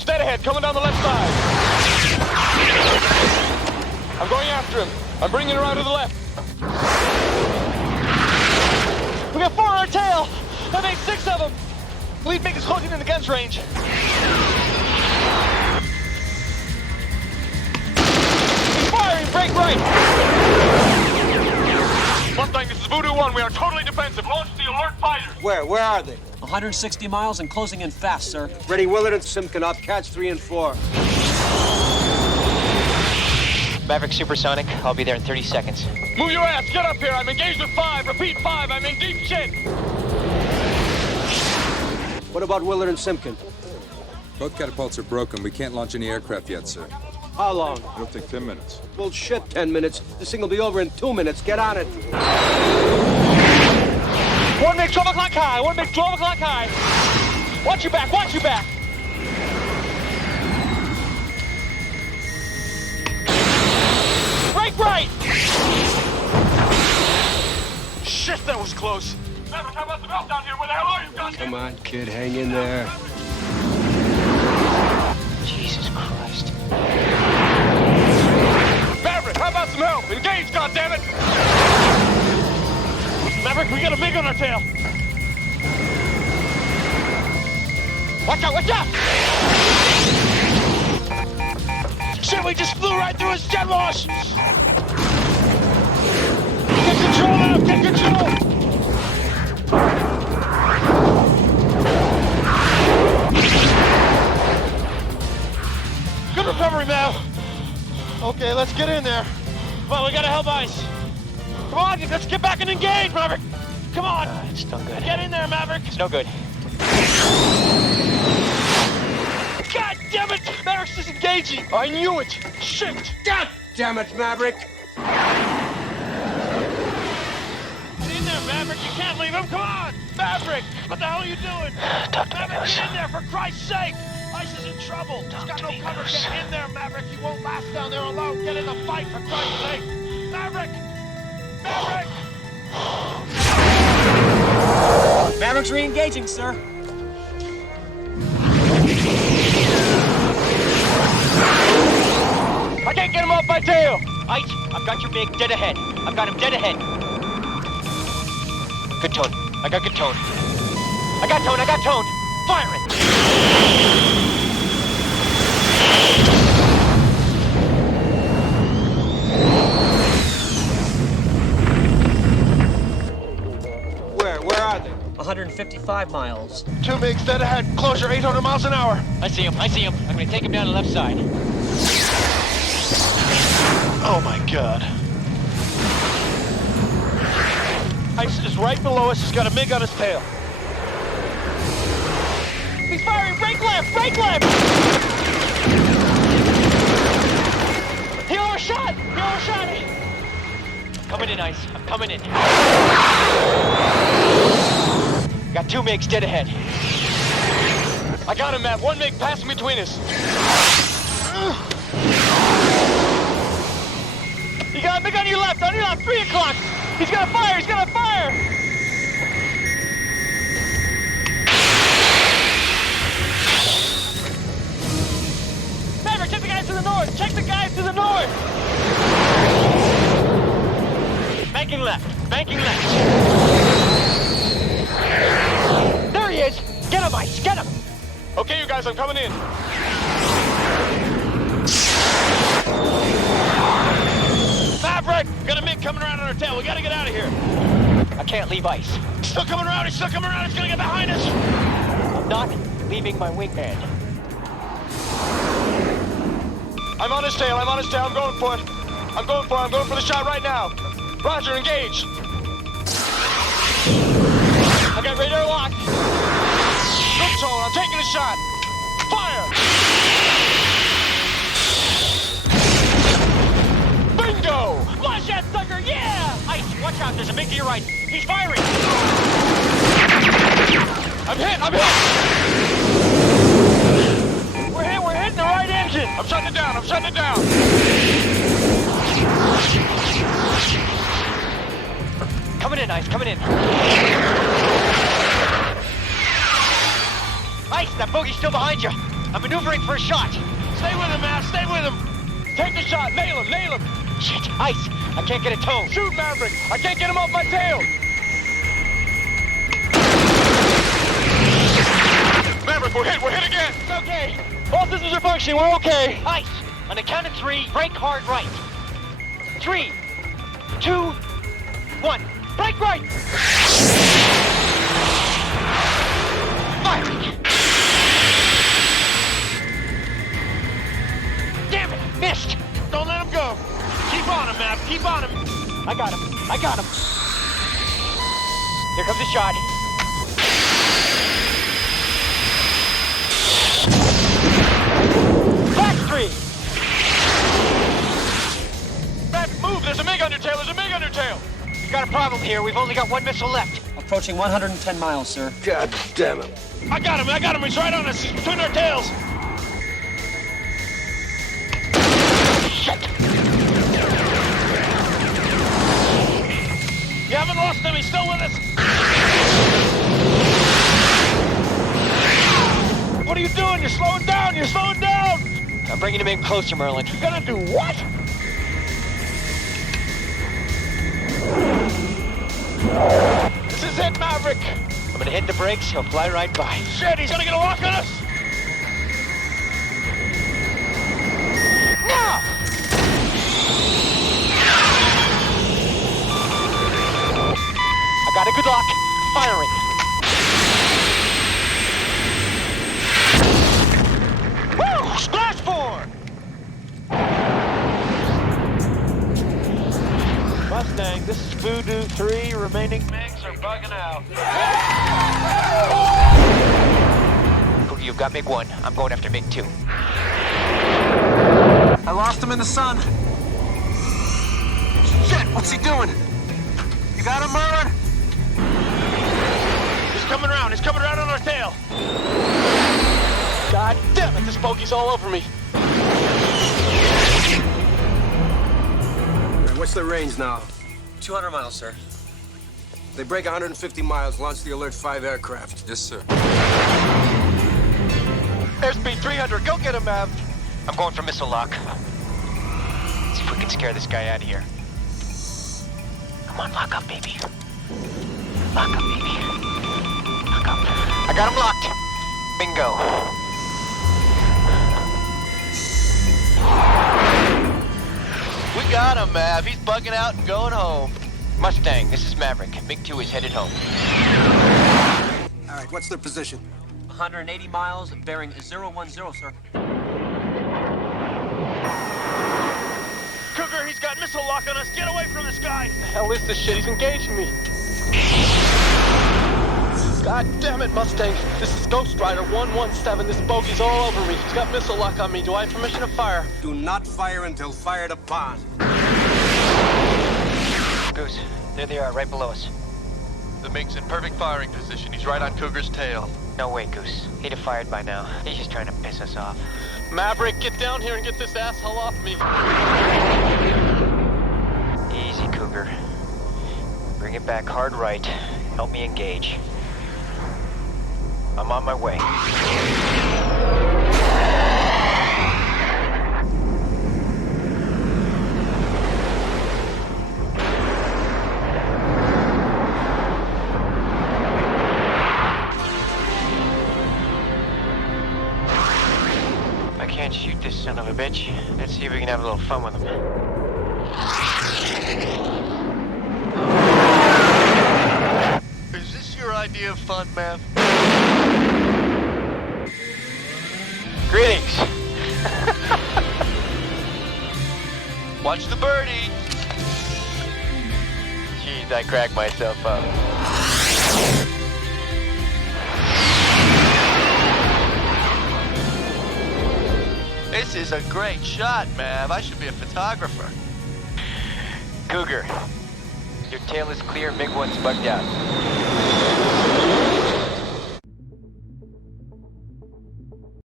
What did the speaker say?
makes dead ahead, coming down the left side. I'm going after him. I'm bringing her out to the left. We got 4 on our tail. That makes 6 of them. Lead MiG is closing in the guns range. He's firing, break right. Mustang, this is Voodoo 1. We are totally defensive. Launch the alert fighters. Where are they? 160 miles and closing in fast, sir. Ready, Willard and Simpkin up. Catch 3 and 4. Maveric supersonic. I'll be there in 30 seconds. Move your ass. Get up here. I'm engaged with 5. Repeat 5. I'm in deep shit. What about Willard and Simpkin? Both catapults are broken. We can't launch any aircraft yet, sir. How long? It'll take 10 minutes. Bullshit, 10 minutes. This thing will be over in 2 minutes. Get on it. 1 MiG 12 o'clock high. 1 MiG 12 o'clock high. Watch your back. Watch your back. Break right. Shit, that was close. Maverick, how about the belt down here? Where the hell are you, goddamn? Come on, kid. Hang in there. Jesus Christ. Maverick, how about some help? Engage, goddammit! Maverick, we got a MiG on our tail. Watch out, watch out! Shit, we just flew right through his jet wash! Get control of him, get control! Good recovery, Mav. Okay, let's get in there. Come on, we gotta help ice. Come on, let's get back and engage, Maverick. Come on. It's no good. Get in there, Maverick. It's no good. God damn it! Maverick's disengaging. I knew it. Shit. God damn it, Maverick. Get in there, Maverick. You can't leave him. Come on. Maverick, what the hell are you doing? Talk to me, Maverick, Moose. get in there, for Christ's sake. Ice is in trouble. He's got to no me, cover. Moose. Get in there, Maverick. You won't last down there alone. Get in the fight, for Christ's sake. Maverick! Maverick! Maverick's re-engaging, sir. I can't get him off my tail. Ice, I've got your MiG dead ahead. I've got him dead ahead. Good tone. I got good tone. I got tone, I got tone. Fire it! Where are they? 155 miles. 2 MiGs dead ahead. Closure 800 miles an hour. I see him, I see him. I'm gonna take him down the left side. Oh my God. Ice is right below us. He's got a MiG on his tail. He's firing. Brake left. Brake left. He overshot. He overshot it. Coming in, Ice. I'm coming in. Got 2 MiGs dead ahead. I got him, Matt. 1 MiG passing between us. You got a MiG on your left. 3 o'clock. He's gonna fire. He's gonna fire. Maverick, check the guys to the north. Check the guys to the north. Banking left. Banking left. There he is. Get him, Ice. Get him. Okay, you guys, I'm coming in. Maverick, got a MiG coming around on our tail. We gotta get out of here. I can't leave Ice. He's still coming around. He's still coming around. He's gonna get behind us. I'm not leaving my wingman. I'm on his tail. I'm on his tail. I'm going for it. I'm going for it. I'm going for the shot right now. Roger, engage. I got radar locked. Good tone. I'm taking a shot. Fire! Bingo! Flash that sucker, yeah! Ice, watch out. There's a MiG to your right. He's firing. I'm hit! I'm hit! We're hitting the right engine! I'm shutting it down! I'm shutting it down! Coming in, Ice. Coming in. Ice, that bogey's still behind you. I'm maneuvering for a shot. Stay with him, Mav. Stay with him. Take the shot. Nail him. Nail him. Shit, ice. I can't get a tone. Shoot, Maverick. I can't get him off my tail. Maverick, we're hit. We're hit again. It's okay. All systems are functioning. We're okay. Ice. On the count of 3, brake hard right. 3, 2, 1. Brake right. Firing. Damn it, missed. Don't let him go. Keep on him, Mav. Keep on him. I got him. I got him. Here comes the shot. Back 3. Mav, move. There's a MiG on your tail. There's a MiG on your tail. We've got a problem here. We've only got 1 missile left. Approaching 110 miles, sir. God damn it. I got him. I got him. He's right on us. He's between our tails. Shit. You haven't lost him. He's still with us. What are you doing? You're slowing down. You're slowing down. I'm bringing him in closer, Merlin. You're gonna do what? This is it, Maverick. I'm gonna hit the brakes. He'll fly right by. Shit, he's gonna get a lock on us. Now! I got a good lock. Firing. Woo! Splash 4! Mustang, this is Voodoo 3. Remaining MiGs are bugging out. Cookie, you've got MiG-1. I'm going after MiG-2. I lost him in the sun. Shit, what's he doing? You got him, Merlin? He's coming around. He's coming around on our tail. God damn it, this bogey's all over me. What's the range now? 200 miles, sir. They break 150 miles, launch the Alert 5 aircraft. Yes, sir. Airspeed 300. Go get him, Mav. I'm going for missile lock. Let's see if we can scare this guy out of here. Come on, lock up, baby. Lock up, baby. Lock up. I got him locked. Bingo. We got him, Mav. He's bugging out and going home. Mustang, this is Maverick. MiG-2 is headed home. All right, what's their position? 180 miles, bearing 010, sir. Cougar, he's got missile lock on us. Get away from this guy. The hell is this shit? He's engaging me. God damn it, Mustang. This is Ghost Rider 117. This bogey's all over me. He's got missile lock on me. Do I have permission to fire? Do not fire until fired upon. Goose, there they are, right below us. The MiG's in perfect firing position. He's right on Cougar's tail. No way, Goose. He'd have fired by now. He's just trying to piss us off. Maverick, get down here and get this asshole off me. Easy, Cougar. Bring it back hard right. Help me engage. I'm on my way. I can't shoot this son of a bitch. Let's see if we can have a little fun with him. Is this your idea of fun, Mav? Greetings. Watch the birdie. Jeez, I cracked myself up. This is a great shot, Mav. I should be a photographer. Cougar, your tail is clear, MiG-1's bugged out.